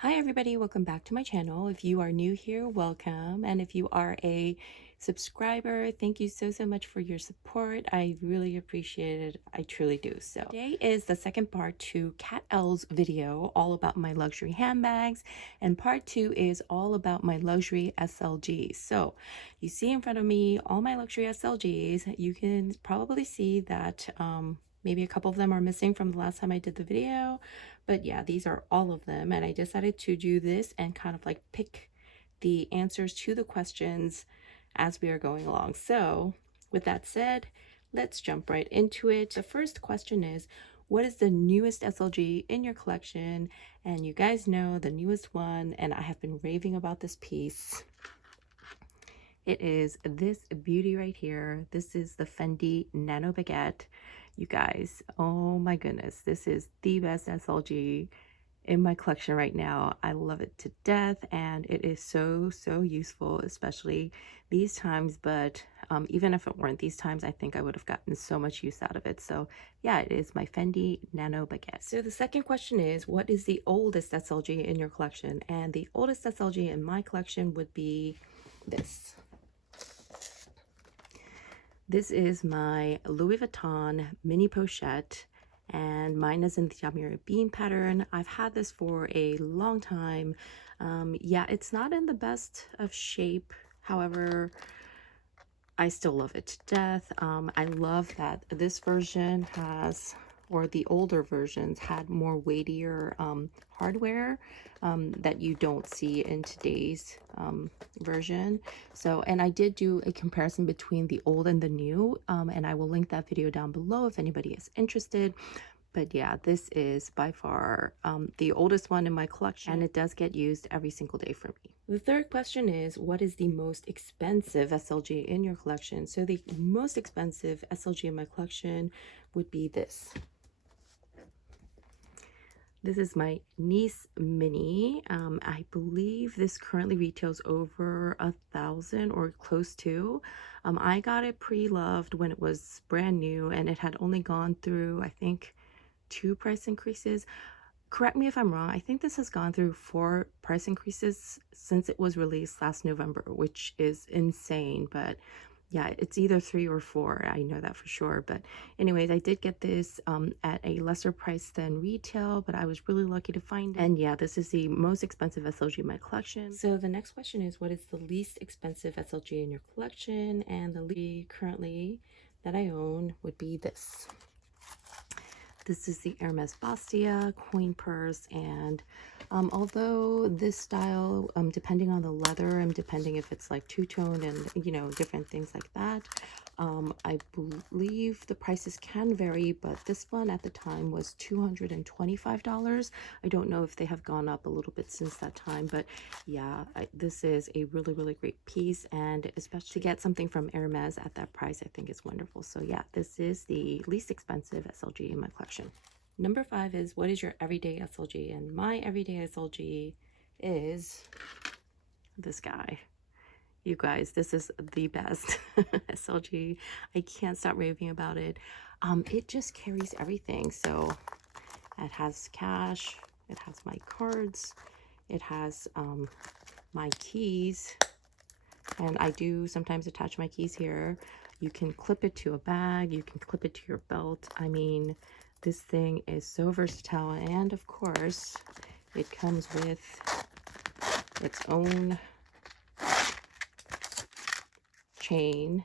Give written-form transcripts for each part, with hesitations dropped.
Hi everybody, welcome back to my channel. If you are new here, welcome. And if you are a subscriber, thank you so much for your support. I really appreciate it. I truly do. So today is the second part to KatL's video all about my luxury handbags, and part 2 is all about my luxury SLGs. So you see in front of me all my luxury SLGs. You can probably see that maybe a couple of them are missing from the last time I did the video. But yeah, these are all of them. And I decided to do this and kind of like pick the answers to the questions as we are going along. So with that said, let's jump right into it. The first question is, what is the newest SLG in your collection? And you guys know the newest one, and I have been raving about this piece. It is this beauty right here. This is the Fendi Nano Baguette. You guys, oh my goodness, this is the best SLG in my collection right now. I love it to death, and it is so useful, especially these times. But even if it weren't these times, I think I would have gotten so much use out of it. So yeah, it is my Fendi Nano Baguette. So the second question is, what is the oldest SLG in your collection? And the oldest SLG in my collection would be this. This is my Louis Vuitton mini pochette, and mine is in the Yamira bean pattern. I've had this for a long time. Yeah, it's not in the best of shape. However, I still love it to death. I love that this version has, or the older versions had, more weightier hardware that you don't see in today's version. So, and I did do a comparison between the old and the new, and I will link that video down below if anybody is interested. But yeah, this is by far the oldest one in my collection, and it does get used every single day for me. The third question is, what is the most expensive SLG in your collection? So the most expensive SLG in my collection would be this. This is my Nice Mini. I believe this currently retails over $1,000 or close to. I got it pre-loved when it was brand new, and it had only gone through, I think, 2 price increases. Correct me if I'm wrong. I think this has gone through 4 price increases since it was released last November, which is insane. But yeah, it's either 3 or 4. I know that for sure. But anyways, I did get this at a lesser price than retail, but I was really lucky to find it. And yeah, this is the most expensive SLG in my collection. So the next question is, what is the least expensive SLG in your collection? And the least currently that I own would be this. This is the Hermes Bastia coin purse, and although this style, depending on the leather and depending if it's like two-tone and, you know, different things like that, I believe the prices can vary, but this one at the time was $225. I don't know if they have gone up a little bit since that time, but yeah, this is a really great piece, and especially to get something from Hermes at that price, I think is wonderful. So yeah, this is the least expensive SLG in my collection. Number 5 is, what is your everyday SLG? And my everyday SLG is this guy. You guys, this is the best SLG. I can't stop raving about it. It just carries everything. So it has cash, it has my cards, it has my keys, and I do sometimes attach my keys here. You can clip it to a bag, you can clip it to your belt. I mean, this thing is so versatile, and of course it comes with its own chain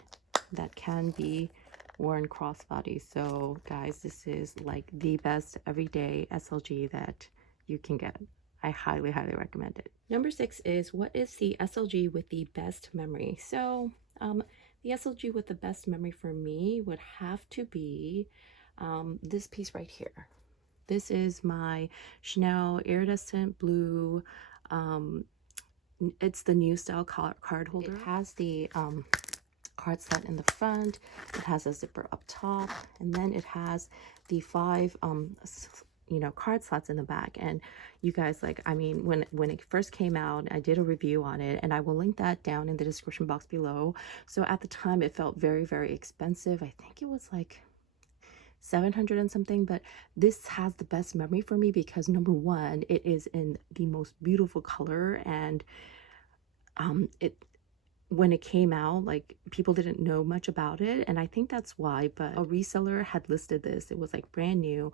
that can be worn crossbody. So guys, this is like the best everyday SLG that you can get. I highly recommend it. Number 6 is, what is the SLG with the best memory? So the SLG with the best memory for me would have to be this piece right here. This is my Chanel iridescent blue, it's the new style card holder. It has the card slot in the front, it has a zipper up top, and then it has the 5 you know, card slots in the back. And you guys, like, I mean, when it first came out, I did a review on it, and I will link that down in the description box below. So at the time it felt very expensive. I think it was like 700 and something, but this has the best memory for me because number one, it is in the most beautiful color, and it when it came out, like, people didn't know much about it, and I think that's why. But a reseller had listed this, it was like brand new,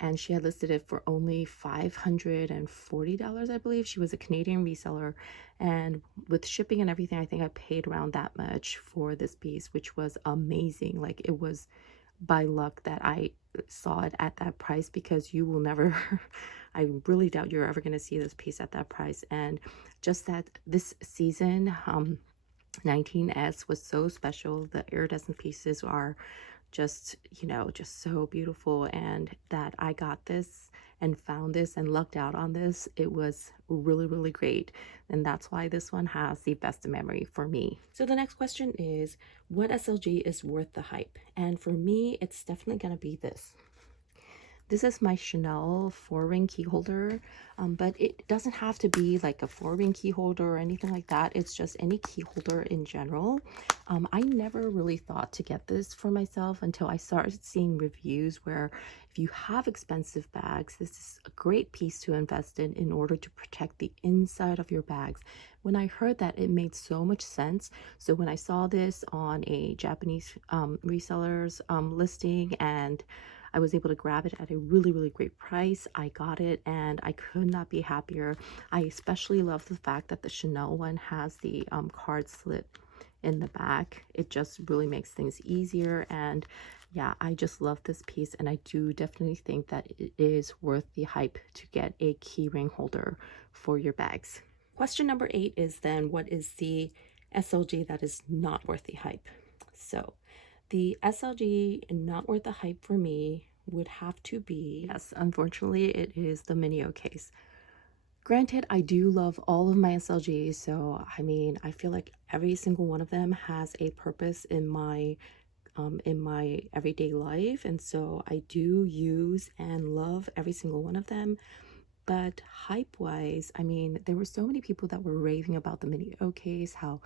and she had listed it for only $540, I believe. She was a Canadian reseller, and with shipping and everything, I think I paid around that much for this piece, which was amazing. Like, it was by luck that I saw it at that price, because you will never I really doubt you're ever going to see this piece at that price. And just that this season, 19S was so special. The iridescent pieces are just, just so beautiful, and that I got this and found this and lucked out on this, it was really, really great. And that's why this one has the best memory for me. So the next question is, what SLG is worth the hype? And for me, it's definitely going to be this. This is my Chanel 4-ring key holder, but it doesn't have to be like a 4-ring key holder or anything like that. It's just any key holder in general. I never really thought to get this for myself until I started seeing reviews where if you have expensive bags, this is a great piece to invest in order to protect the inside of your bags. When I heard that, it made so much sense. So when I saw this on a Japanese reseller's listing, and I was able to grab it at a really, really great price, I got it, and I could not be happier. I especially love the fact that the Chanel one has the card slit in the back. It just really makes things easier, and yeah, I just love this piece, and I do definitely think that it is worth the hype to get a key ring holder for your bags. Question number 8 is then, what is the SLG that is not worth the hype? So the SLG not worth the hype for me would have to be, yes, unfortunately, it is the Minio case. Granted, I do love all of my SLGs, so I mean, I feel like every single one of them has a purpose in my everyday life, and so I do use and love every single one of them. But hype wise, I mean, there were so many people that were raving about the Minio case, how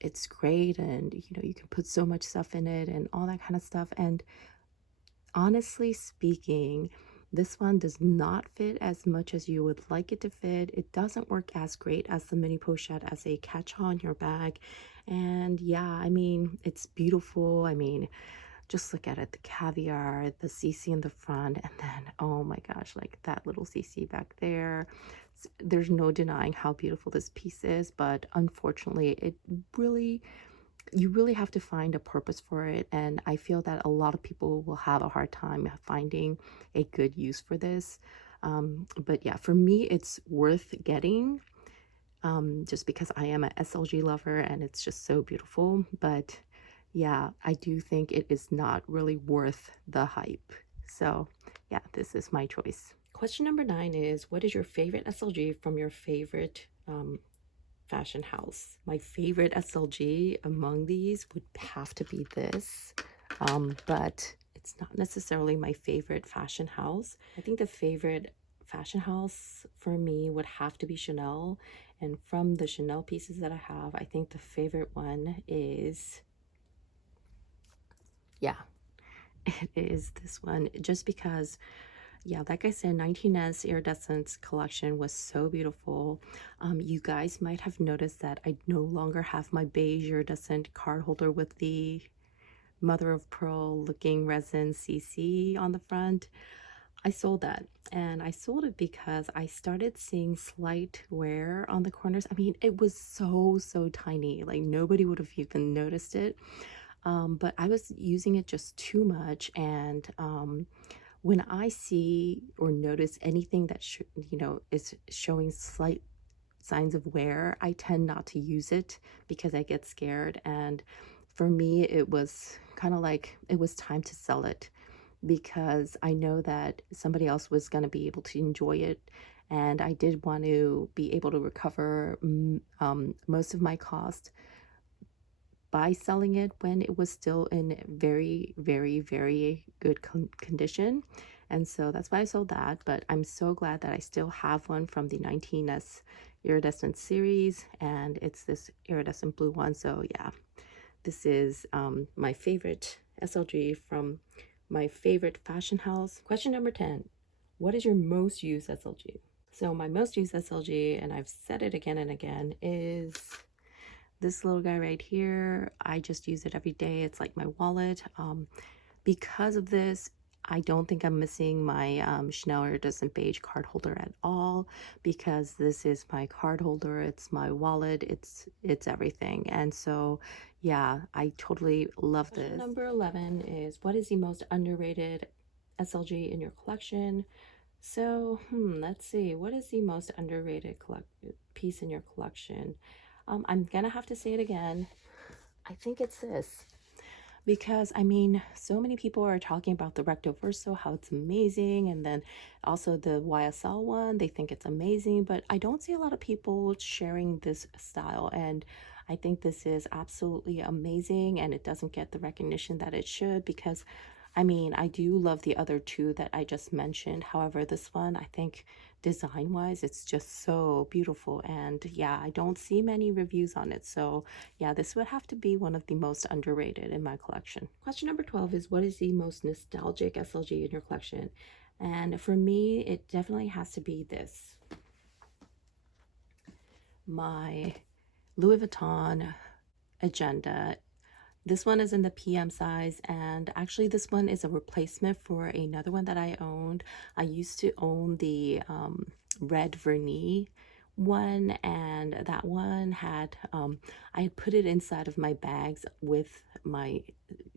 it's great, and you can put so much stuff in it and all that kind of stuff. And honestly speaking, this one does not fit as much as you would like it to fit. It doesn't work as great as the mini pochette as a catch-all in your bag. And yeah, I mean, it's beautiful. I mean, just look at it, the caviar, the CC in the front, and then, oh my gosh, like that little CC back there. There's no denying how beautiful this piece is, but unfortunately, you really have to find a purpose for it, and I feel that a lot of people will have a hard time finding a good use for this. But yeah, for me, it's worth getting, just because I am an SLG lover and it's just so beautiful. But yeah, I do think it is not really worth the hype. So yeah, this is my choice. Question number 9 is, what is your favorite SLG from your favorite fashion house? My favorite SLG among these would have to be this, but it's not necessarily my favorite fashion house. I think the favorite fashion house for me would have to be Chanel, and from the Chanel pieces that I have, I think the favorite one is, yeah, it is this one, just because, yeah, like I said, 19S iridescence collection was so beautiful. You guys might have noticed that I no longer have my beige iridescent card holder with the mother of pearl looking resin CC on the front. I sold that, and I sold it because I started seeing slight wear on the corners. I mean, it was so tiny, like nobody would have even noticed it. But I was using it just too much, and when I see or notice anything that is showing slight signs of wear, I tend not to use it because I get scared. And for me, it was kind of like it was time to sell it, because I know that somebody else was going to be able to enjoy it, and I did want to be able to recover most of my cost by selling it when it was still in very good condition. And so that's why I sold that. But I'm so glad that I still have one from the 19S iridescent series, and it's this iridescent blue one. So yeah, this is my favorite SLG from my favorite fashion house. Question number 10. What is your most used SLG? So my most used SLG, and I've said it again and again, is this little guy right here. I just use it every day. It's like my wallet. Because of this, I don't think I'm missing my Chanel iridescent beige card holder at all, because this is my card holder, it's my wallet, it's everything. And so yeah, I totally love this. Question number 11 is, what is the most underrated SLG in your collection? So let's see, what is the most underrated piece in your collection? I'm gonna have to say it again. I think it's this, because I mean, so many people are talking about the recto verso, how it's amazing, and then also the YSL one, they think it's amazing, but I don't see a lot of people sharing this style, and I think this is absolutely amazing, and it doesn't get the recognition that it should, because I mean, I do love the other two that I just mentioned. However, this one, I think design wise, it's just so beautiful. And yeah, I don't see many reviews on it. So yeah, this would have to be one of the most underrated in my collection. Question number 12 is, what is the most nostalgic SLG in your collection? And for me, it definitely has to be this. My Louis Vuitton Agenda. This one is in the PM size, and actually this one is a replacement for another one that I owned. I used to own the red vernis one, and that one had I had put it inside of my bags with my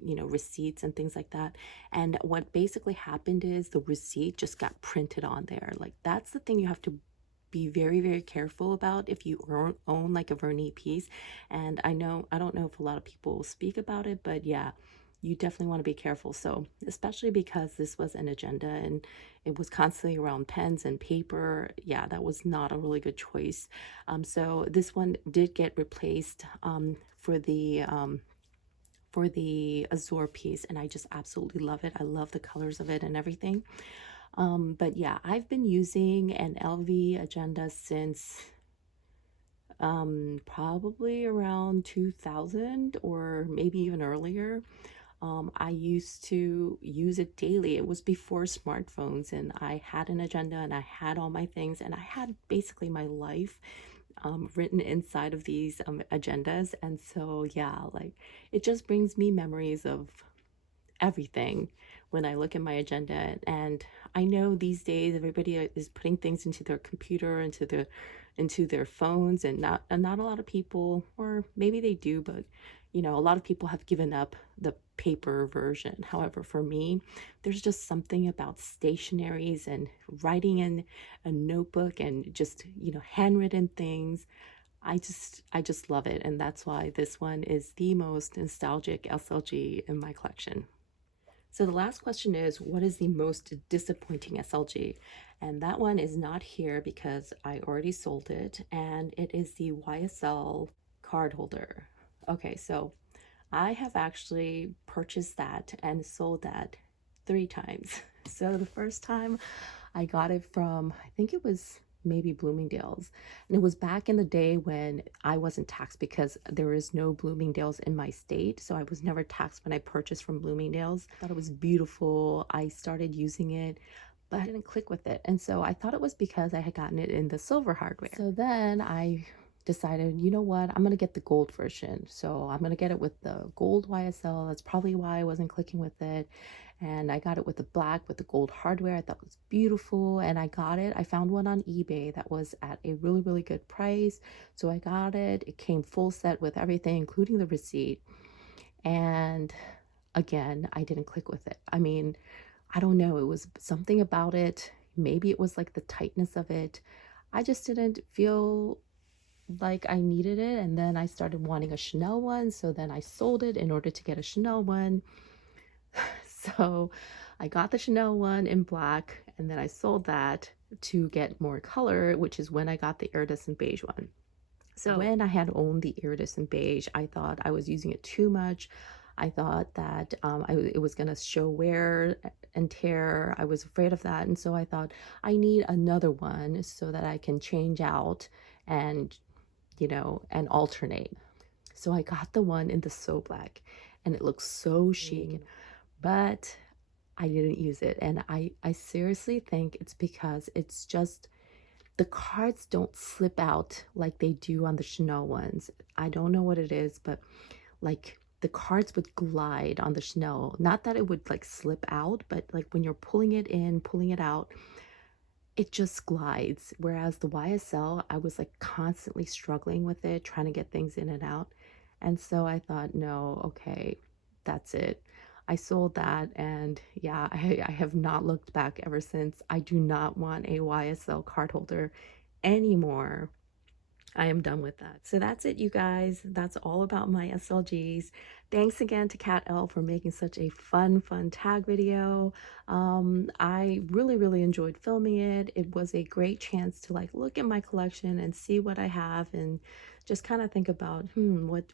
receipts and things like that. And what basically happened is the receipt just got printed on there. Like, that's the thing you have to be very, very careful about if you own like a vernis piece. And I don't know if a lot of people speak about it, but yeah, you definitely want to be careful. So especially because this was an agenda and it was constantly around pens and paper, yeah, that was not a really good choice. So this one did get replaced for the Azure piece, and I just absolutely love it. I love the colors of it and everything. But yeah, I've been using an LV agenda since probably around 2000 or maybe even earlier. I used to use it daily. It was before smartphones, and I had an agenda and I had all my things, and I had basically my life written inside of these agendas. And so yeah, like, it just brings me memories of everything when I look at my agenda. And I know these days everybody is putting things into their computer, into their phones, and not a lot of people, or maybe they do, but a lot of people have given up the paper version. However, for me, there's just something about stationaries and writing in a notebook and just handwritten things. I just love it, and that's why this one is the most nostalgic SLG in my collection. So the last question is, what is the most disappointing SLG? And that one is not here because I already sold it, and it is the YSL card holder. Okay, so I have actually purchased that and sold that 3 times. So the first time I got it from, I think it was maybe Bloomingdale's, and it was back in the day when I wasn't taxed, because there is no Bloomingdale's in my state, so I was never taxed when I purchased from Bloomingdale's. I thought it was beautiful. I started using it, but I didn't click with it, and so I thought it was because I had gotten it in the silver hardware. So then I decided, you know what, I'm gonna get the gold version. So I'm gonna get it with the gold YSL. That's probably why I wasn't clicking with it. And I got it with the black with the gold hardware. I thought it was beautiful, and I got it. I found one on eBay that was at a really, really good price, so I got it. It came full set with everything, including the receipt. And again, I didn't click with it. I mean, I don't know, it was something about it. Maybe it was like the tightness of it. I just didn't feel like I needed it. And then I started wanting a Chanel one, so then I sold it in order to get a Chanel one. So I got the Chanel one in black, and then I sold that to get more color, which is when I got the iridescent beige one. So when I had owned the iridescent beige, I thought I was using it too much. I thought that it was going to show wear and tear. I was afraid of that. And so I thought, I need another one so that I can change out and, and alternate. So I got the one in the So Black. and it looks so chic, but I didn't use it. And I seriously think it's because it's just the cards don't slip out like they do on the Chanel ones. I don't know what it is, but like the cards would glide on the Chanel. Not that it would like slip out, but like when you're pulling it in, pulling it out, it just glides. Whereas the YSL, I was like constantly struggling with it, trying to get things in and out. And so I thought, no, okay, that's it. I sold that, and yeah, I have not looked back ever since. I do not want a YSL card holder anymore. I am done with that. So that's it, you guys. That's all about my SLGs. Thanks again to KatL for making such a fun tag video. I really enjoyed filming it. It was a great chance to like look at my collection and see what I have and just kind of think about,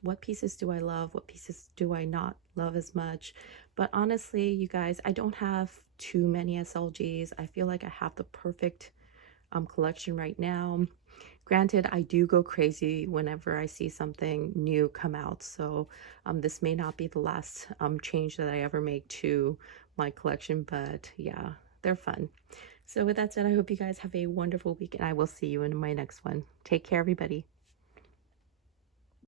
what pieces do I love? What pieces do I not love as much? But honestly, you guys, I don't have too many SLGs. I feel like I have the perfect collection right now. Granted, I do go crazy whenever I see something new come out, so this may not be the last change that I ever make to my collection, but yeah, they're fun. So with that said, I hope you guys have a wonderful week, and I will see you in my next one. Take care, everybody.